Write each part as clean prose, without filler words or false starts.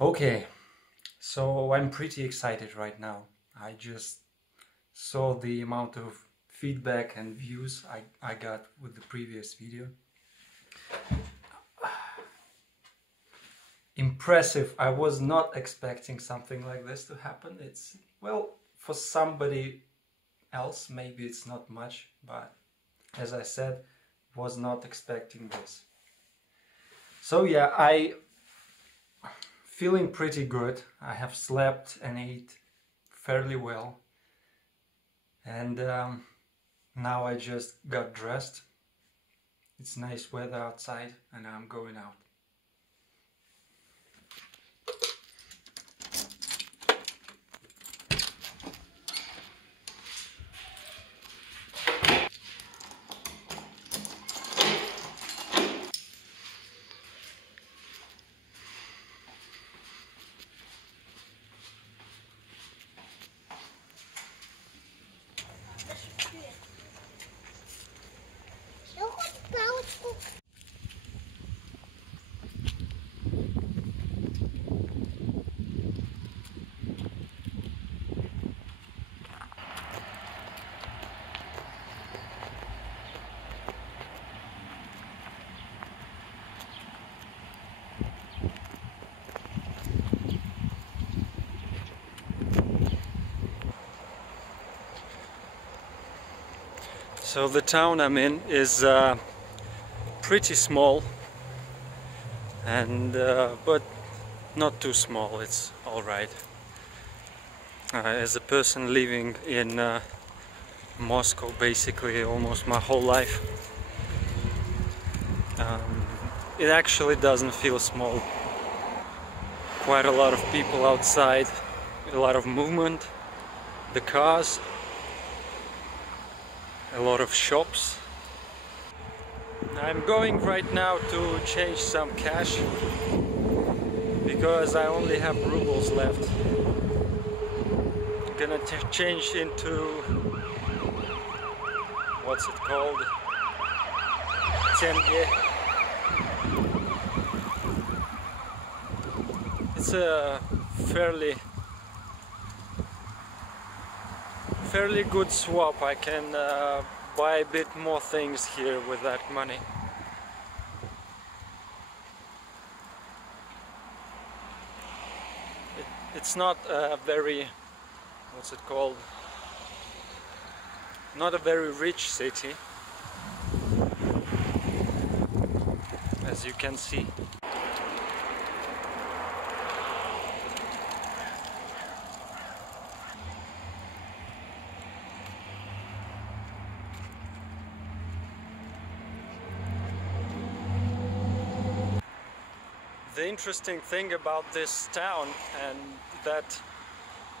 Okay, so I'm pretty excited right now. I just saw the amount of feedback and views I got with the previous video. Impressive. I was not expecting something like this to happen. It's, well, for somebody else, maybe it's not much, but as I said, was not expecting this. So yeah, I feeling pretty good. I have slept and ate fairly well, and now I just got dressed. It's nice weather outside and I'm going out. So the town I'm in is pretty small, and but not too small. It's all right. As a person living in Moscow basically almost my whole life, it actually doesn't feel small. Quite a lot of people outside, a lot of movement, the cars, a lot of shops. I'm going right now to change some cash because I only have rubles left. I'm gonna change into, what's it called? Tenge. It's a fairly good swap. I can buy a bit more things here with that money. It's not a very, what's it called? Not a very rich city, as you can see. The interesting thing about this town, and that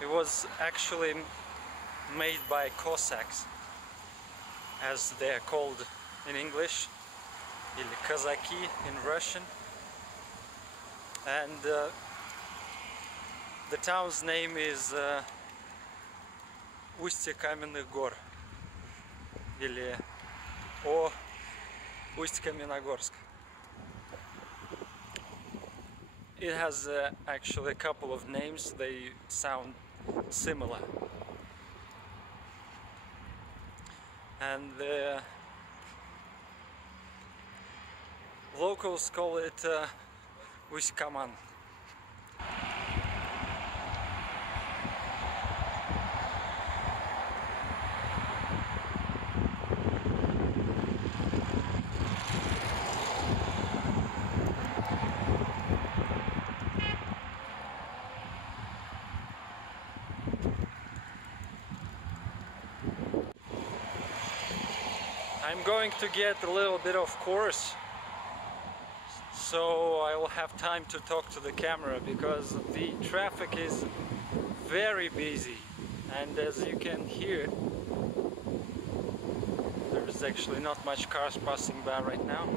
it was actually made by Cossacks, as they are called in English, или Kazaki in Russian, and the town's name is Ust Kamenogorsk, или Ust Kamenogorsk. It has actually a couple of names, they sound similar. And the locals call it Ust Kaman. I'm going to get a little bit of course, so I will have time to talk to the camera, because the traffic is very busy, and as you can hear, there's actually not much cars passing by right now.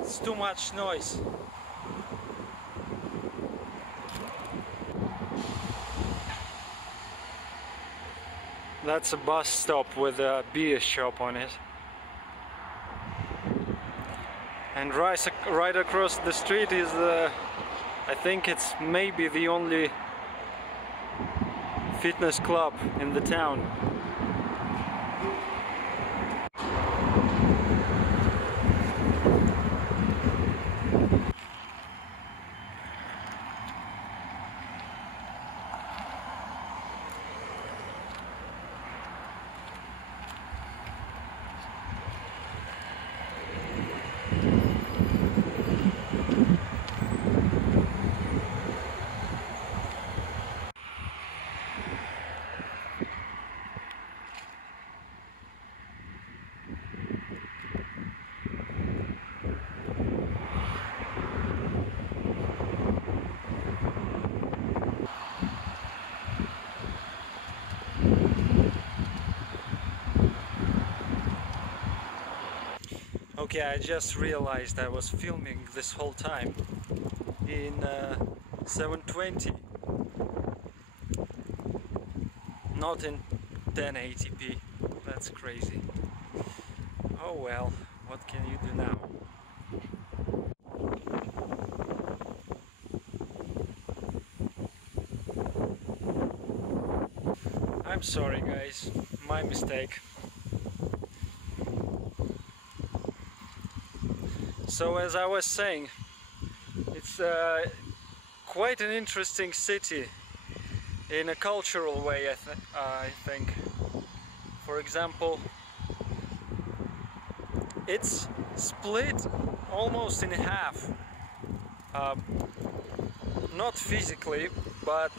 It's too much noise. That's a bus stop with a beer shop on it. And right across the street is I think it's maybe the only fitness club in the town. Okay, I just realized I was filming this whole time in 720, not in 1080p. That's crazy. Oh well, what can you do now? I'm sorry guys, my mistake. So as I was saying, it's quite an interesting city in a cultural way, I think. For example, it's split almost in half. Not physically, but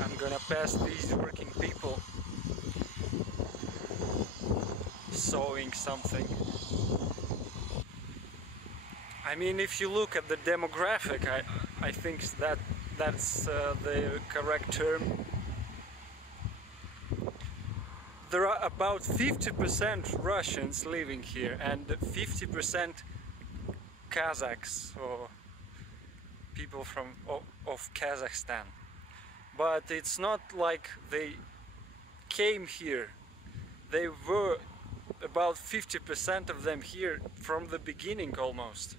I'm gonna pass these working people sewing something. I mean, if you look at the demographic, I think that's the correct term. There are about 50% Russians living here and 50% Kazakhs, or people of Kazakhstan. But it's not like they came here. They were about 50% of them here from the beginning almost.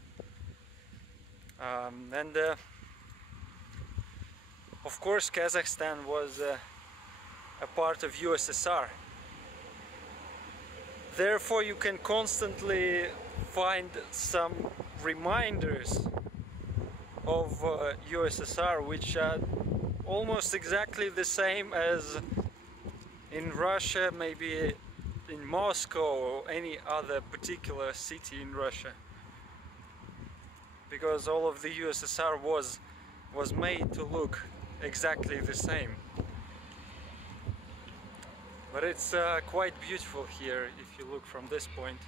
Of course Kazakhstan was a part of USSR. Therefore you can constantly find some reminders of USSR which are almost exactly the same as in Russia, maybe in Moscow or any other particular city in Russia, because all of the USSR was made to look exactly the same. But it's quite beautiful here if you look from this point.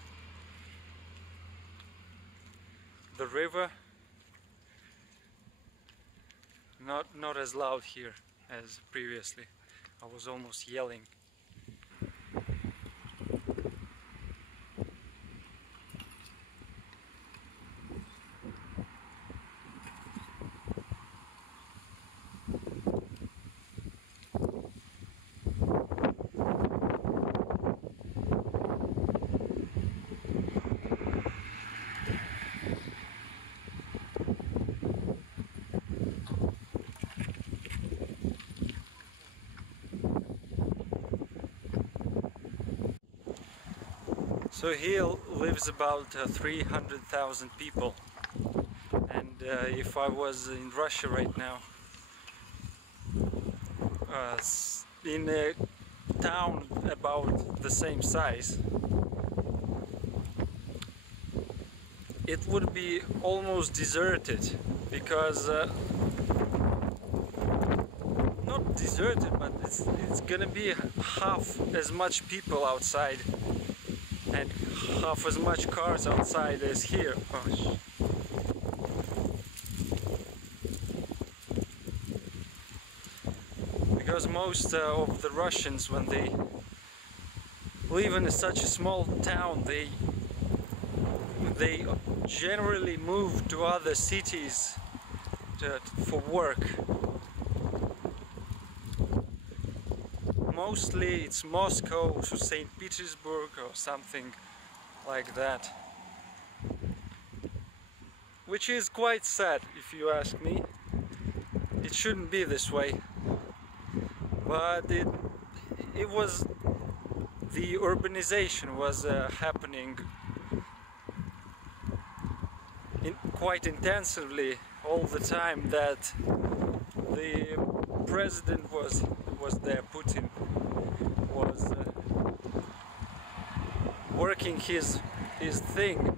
The river, not as loud here as previously. I was almost yelling. So here lives about 300,000 people, and if I was in Russia right now, in a town about the same size, it would be almost deserted, because not deserted, but it's gonna be half as much people outside and half as much cars outside as here. Oh, because most of the Russians, when they live in such a small town, they generally move to other cities for work. Mostly it's Moscow to St. Petersburg or something like that, which is quite sad if you ask me. It shouldn't be this way, but it was, the urbanization was happening quite intensively all the time, that the president was there, Putin was working his thing.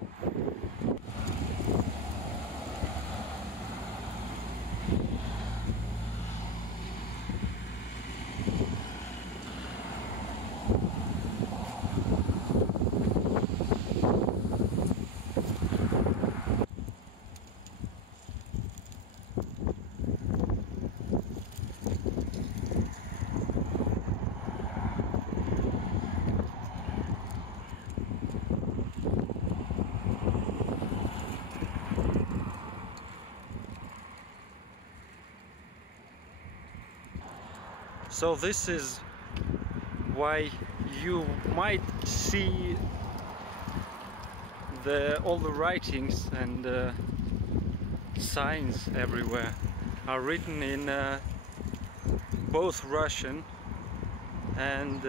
So this is why you might see all the writings and signs everywhere are written in both Russian and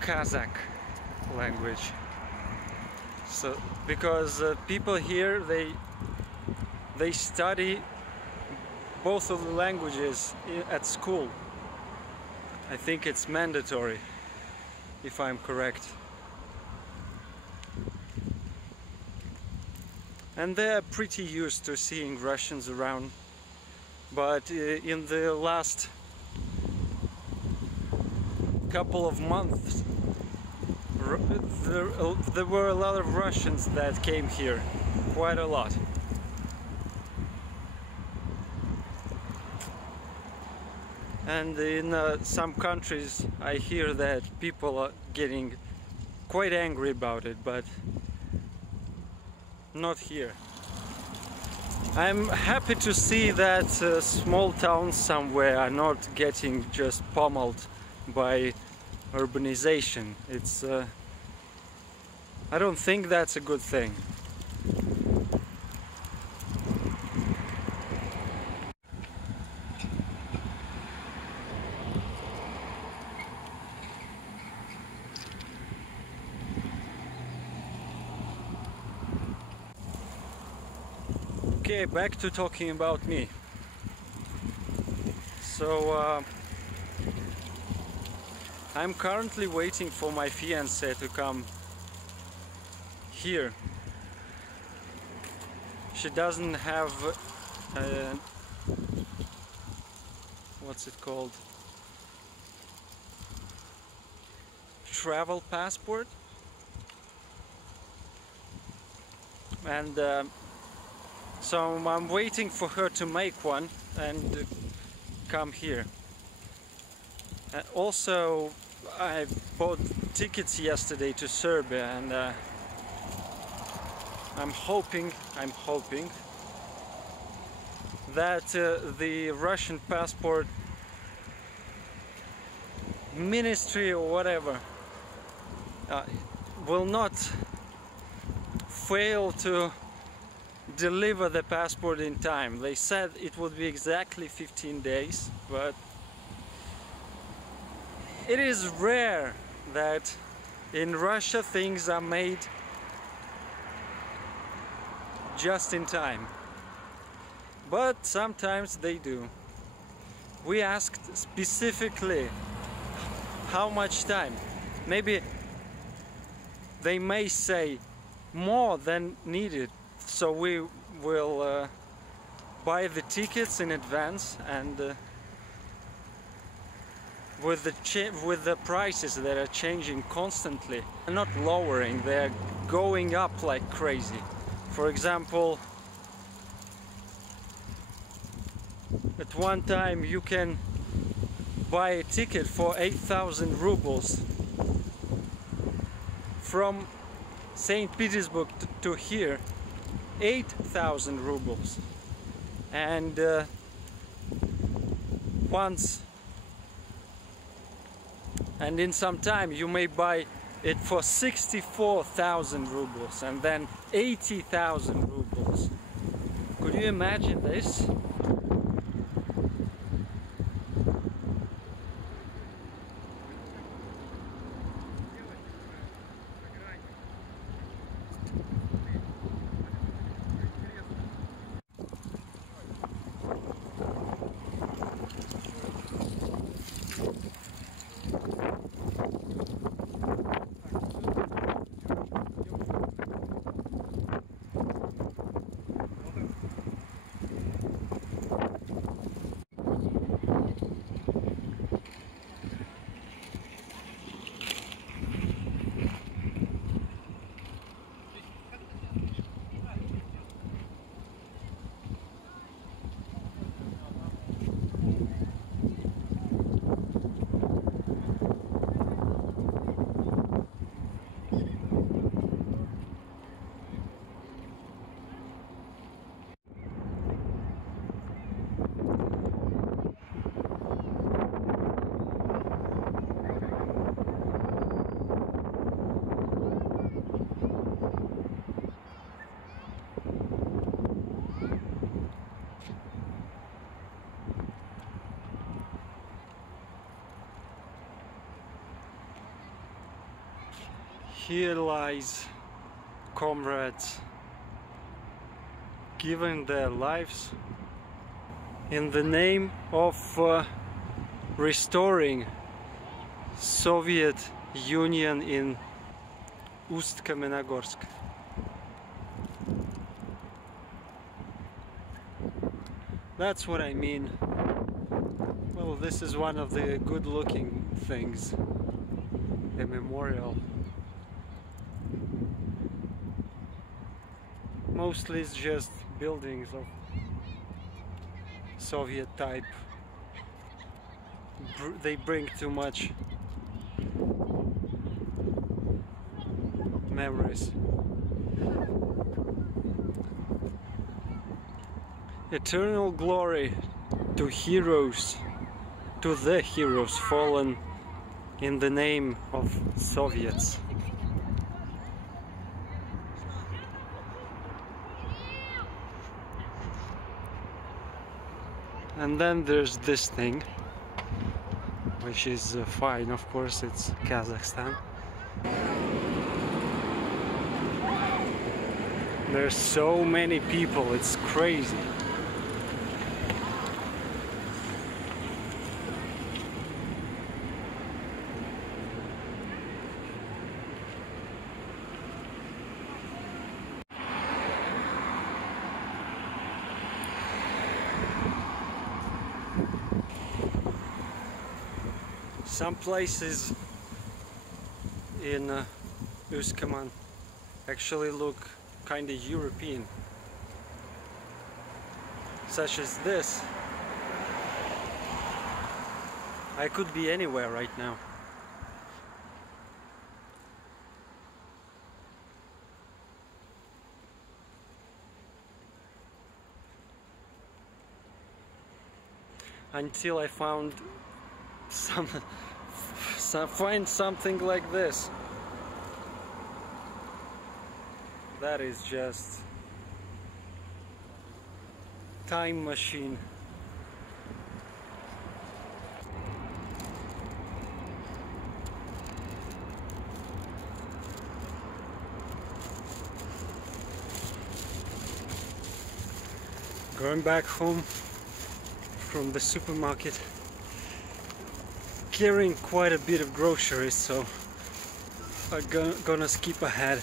Kazakh language. So because people here, they study both of the languages at school. I think it's mandatory, if I'm correct. And they're pretty used to seeing Russians around. But in the last couple of months, there were a lot of Russians that came here, quite a lot. And in some countries I hear that people are getting quite angry about it, but not here. I'm happy to see that small towns somewhere are not getting just pummeled by urbanization. It's I don't think that's a good thing. Okay, back to talking about me. So I'm currently waiting for my fiancée to come here. She doesn't have what's it called? Travel passport. And so I'm waiting for her to make one and come here. And also, I bought tickets yesterday to Serbia, and I'm hoping that the Russian passport ministry or whatever will not fail to deliver the passport in time. They said it would be exactly 15 days, but it is rare that in Russia things are made just in time, but sometimes they do. We asked specifically how much time. Maybe they may say more than needed, so we will buy the tickets in advance, and with the prices that are changing constantly, they're not lowering, they're going up like crazy. For example, at one time you can buy a ticket for 8,000 rubles from St. Petersburg to here. 8,000 rubles. And in some time you may buy it for 64,000 rubles and then 80,000 rubles. Could you imagine this? Here lies comrades giving their lives in the name of restoring Soviet Union in Ust Kamenogorsk. That's what I mean. Well, this is one of the good-looking things, a memorial. Mostly it's just buildings of Soviet type. They bring too much memories. Eternal glory to heroes, to the heroes fallen in the name of Soviets. And then there's this thing, which is fine, of course, it's Kazakhstan. There's so many people, it's crazy. Some places in Ust Kamenogorsk actually look kinda European, such as this. I could be anywhere right now. Until I find something like this. That is just time machine. Going back home from the supermarket, carrying quite a bit of groceries, so I'm gonna skip ahead.